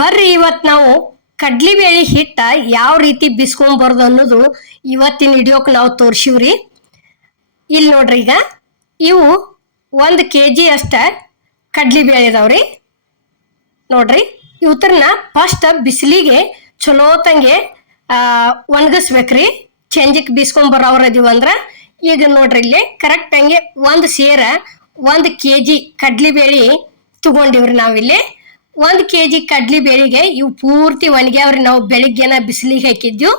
ಬರ್ರಿ ಇವತ್ತು ನಾವು ಕಡ್ಲಿಬೇಳೆ ಹಿಟ್ಟ ಯಾವ ರೀತಿ ಬಿಸ್ಕೊಂಬರ್ದು ಅನ್ನೋದು ಇವತ್ತಿನ ವಿಡಿಯೋಕ್ಕೆ ನಾವು ತೋರಿಸಿವ್ರಿ. ಇಲ್ಲಿ ನೋಡ್ರಿ, ಈಗ ಇವು 1 kg ಅಷ್ಟ ಕಡ್ಲಿಬೇಳೆ ಇದಾವ್ರಿ. ನೋಡ್ರಿ, ಇವತ್ರನ್ನ ಫಸ್ಟ್ ಬಿಸಿಲಿಗೆ ಚಲೋತಂಗೆ ಒಣಗಿಸ್ಬೇಕ್ರಿ. ಚಂಜಿಗೆ ಬಿಸ್ಕೊಂಬರೋರು ಅದೀವಂದ್ರೆ ಈಗ ನೋಡ್ರಿ, ಇಲ್ಲಿ ಕರೆಕ್ಟ್ ಹಂಗೆ 1 ಸೇರ 1 kg ಕಡ್ಲಿಬೇಳೆ ತಗೊಂಡಿವ್ರಿ. ನಾವಿಲ್ಲಿ 1 kg ಕಡ್ಲಿಬೇಳೆಗೆ ಇವು ಪೂರ್ತಿ ಒಣಗ್ಯಾವ್ರಿ. ನಾವು ಬೆಳಿಗ್ಗೆನ ಬಿಸಿಲಿಗೆ ಹಾಕಿದ್ವು,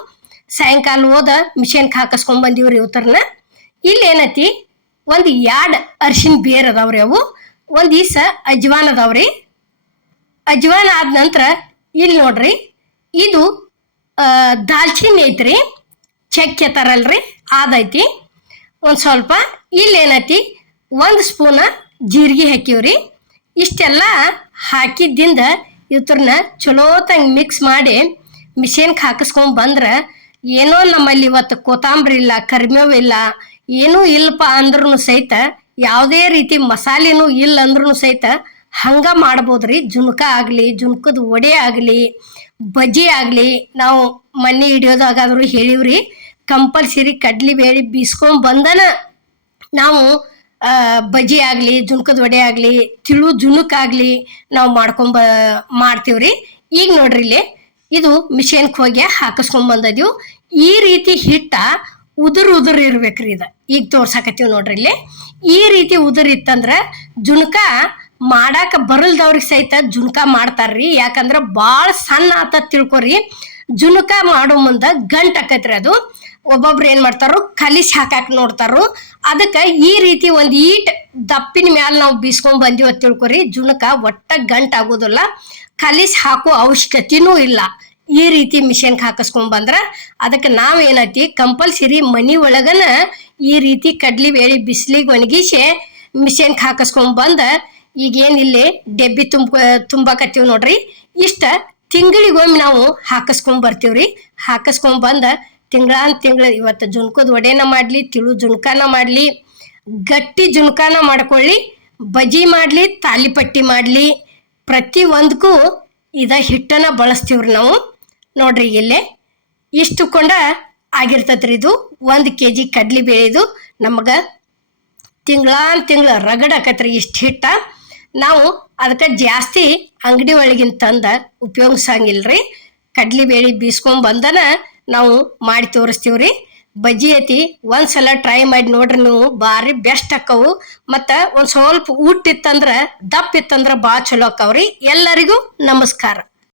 ಸಾಯಂಕಾಲ ಹೋದ ಮಿಷನ್ಗೆ ಹಾಕಿಸ್ಕೊಂಡ್ ಬಂದಿವ್ರಿ. ಇವತ್ತರ್ನ ಇಲ್ಲಿ ಏನೈತಿ, 2 ಅರಿಶಿನ ಬೇರ್ ಅದಾವ್ರಿ. ಅವು 1 ಈಸ ಅಜ್ವಾನ್ ಅದಾವ್ರಿ. ಅಜ್ವಾನ್ ಆದ ನಂತರ ಇಲ್ಲಿ ನೋಡ್ರಿ, ಇದು ದಾಲ್ಚಿನ್ನಿ ಐತ್ರಿ, ಚಕ್ಕೆ ತರಲ್ರಿ ಅದೈತಿ ಒಂದು ಸ್ವಲ್ಪ. ಇಲ್ಲಿ ಏನೈತಿ, 1 ಸ್ಪೂನ ಜೀರಿಗೆ ಹಾಕಿವ್ರಿ. ಇಷ್ಟೆಲ್ಲ ಹಾಕಿದ್ದಿಂದ ಇವ್ರನ್ನ ಚಲೋತಂಗೆ ಮಿಕ್ಸ್ ಮಾಡಿ ಮಿಷನ್ಗೆ ಹಾಕಿಸ್ಕೊಂಡ್ ಬಂದ್ರೆ, ಏನೋ ನಮ್ಮಲ್ಲಿ ಇವತ್ತು ಕೊತ್ತಂಬರಿ ಇಲ್ಲ, ಕರಿಬೇವು ಇಲ್ಲ, ಏನೂ ಇಲ್ಲಪ್ಪ ಅಂದ್ರೂ ಸಹಿತ, ಯಾವುದೇ ರೀತಿ ಮಸಾಲೆನೂ ಇಲ್ಲ ಅಂದ್ರೂ ಸಹಿತ ಹಂಗ ಮಾಡ್ಬೋದ್ರಿ. ಜುನ್ಕ ಆಗಲಿ, ಜುನ್ಕದ ವಡೆ ಆಗಲಿ, ಬಜ್ಜಿ ಆಗಲಿ, ನಾವು ಮನೆ ಹಿಡಿಯೋದಾಗಾದ್ರೂ ಹೇಳಿವ್ರಿ, ಕಂಪಲ್ಸರಿ ಕಡ್ಲಿಬೇಳೆ ಬೀಸ್ಕೊಂಡ್ ಬಂದನ ನಾವು ಬಜ್ಜಿ ಆಗಲಿ, ಜುನ್ಕದ ವಡೆ ಆಗಲಿ, ತಿಳು ಜುನುಕಾಗಲಿ ನಾವು ಮಾಡ್ತೀವ್ರಿ. ಈಗ ನೋಡ್ರಿ, ಇಲ್ಲಿ ಇದು ಮಿಷನ್ಗೆ ಹೋಗಿ ಹಾಕಿಸ್ಕೊಂಡ್ ಬಂದದೀವು. ಈ ರೀತಿ ಹಿಟ್ಟ ಉದುರು ಇರ್ಬೇಕ್ರಿ. ಇದು ಈಗ ತೋರ್ಸಾಕತ್ತೀವಿ ನೋಡ್ರಿ. ಇಲ್ಲಿ ಈ ರೀತಿ ಉದುರು ಇತ್ತಂದ್ರ ಜುನ್ಕ ಮಾಡಾಕ ಬರಲ್ದವ್ರಿಗೆ ಸಹಿತ ಜುನ್ಕ ಮಾಡ್ತಾರ್ರಿ. ಯಾಕಂದ್ರ ಭಾಳ ಸಣ್ಣ ಆತ ತಿಳ್ಕೊರಿ, ಜುನ್ಕ ಮಾಡೋ ಮುಂದೆ ಗಂಟ್ ಆಕೈತ್ರಿ. ಅದು ಒಬ್ಬೊಬ್ರು ಏನ್ ಮಾಡ್ತಾರೋ ಕಲಿಸಿ ಹಾಕಾಕ ನೋಡ್ತಾರೋ. ಅದಕ್ಕೆ ಈ ರೀತಿ ಒಂದು ಈಟ್ ದಪ್ಪಿನ ಮ್ಯಾಲ ನಾವು ಬೀಸ್ಕೊಂಡ್ ಬಂದಿವ ತಿಳ್ಕೊರಿ, ಜುನ್ಕ ಒಟ್ಟ ಗಂಟ್ ಆಗೋದಿಲ್ಲ, ಕಲಿಸಿ ಹಾಕೋ ಅವಶ್ಯಕತೆನೂ ಇಲ್ಲ. ಈ ರೀತಿ ಮಿಷನ್ಗೆ ಹಾಕಿಸ್ಕೊಂಡ್ ಬಂದ್ರ ಅದಕ್ಕೆ ನಾವೇನೈತಿ, ಕಂಪಲ್ಸರಿ ಮನಿ ಒಳಗನ ಈ ರೀತಿ ಕಡ್ಲಿಬೇಳೆ ಬಿಸಿಲಿಗೆ ಒಣಗಿಸಿ ಮಿಷನ್ಗೆ ಹಾಕಿಸ್ಕೊಂಡ್ ಬಂದ ಈಗೇನಿಲ್ಲಿ ಡೆಬ್ಬಿ ತುಂಬಾಕತ್ತೀವಿ ನೋಡ್ರಿ. ಇಷ್ಟ ತಿಂಗಳಿಗೊಮ್ಮೆ ನಾವು ಹಾಕಿಸ್ಕೊಂಡ್ ಬರ್ತೀವ್ರಿ. ಹಾಕಿಸ್ಕೊಂಡ್ ಬಂದ ತಿಂಗಳ ಇವತ್ತು ಜುನ್ಕದ ವಡೆನ ಮಾಡ್ಲಿ, ತಿಳು ಜುನ್ಕಾನ ಮಾಡ್ಲಿ, ಗಟ್ಟಿ ಜುನ್ಕಾನ ಮಾಡ್ಕೊಳ್ಳಿ, ಬಜ್ಜಿ ಮಾಡ್ಲಿ, ತಾಲಿಪಟ್ಟಿ ಮಾಡ್ಲಿ, ಪ್ರತಿ ಒಂದಕ್ಕೂ ಇದ ಹಿಟ್ಟನ್ನ ಬಳಸ್ತೀವ್ರಿ ನಾವು. ನೋಡ್ರಿ, ಇಲ್ಲೇ ಇಷ್ಟು ಕೊಂಡ ಆಗಿರ್ತತ್ರಿ. ಇದು 1 kg ಕಡ್ಲಿಬೇಳೆದು ನಮ್ಗೆ ತಿಂಗಳ ರಗಡ ಆಕತ್ರಿ ಇಷ್ಟು ಹಿಟ್ಟ. ನಾವು ಅದಕ್ಕೆ ಜಾಸ್ತಿ ಅಂಗಡಿ ಒಳಗಿನ ತಂದ ಉಪಯೋಗಿಸಂಗಿಲ್ರಿ. ಕಡ್ಲಿಬೇಳೆ ಬೀಸ್ಕೊಂಡ್ ಬಂದನ ನಾವು ಮಾಡಿ ತೋರಿಸ್ತೀವ್ರಿ. ಬಜ್ಜಿ ಐತಿ, ಒಂದ್ಸಲ ಟ್ರೈ ಮಾಡಿ ನೋಡ್ರಿ ನೀವು, ಭಾರಿ ಬೆಸ್ಟ್ ಆಕ್ಕವು. ಮತ್ತು ಒಂದು ಸ್ವಲ್ಪ ಊಟ ಇತ್ತಂದ್ರೆ, ದಪ್ಪ ಇತ್ತಂದ್ರೆ ಭಾಳ ಚಲೋ ಆಕ್ಕವ್ರಿ. ಎಲ್ಲರಿಗೂ ನಮಸ್ಕಾರ.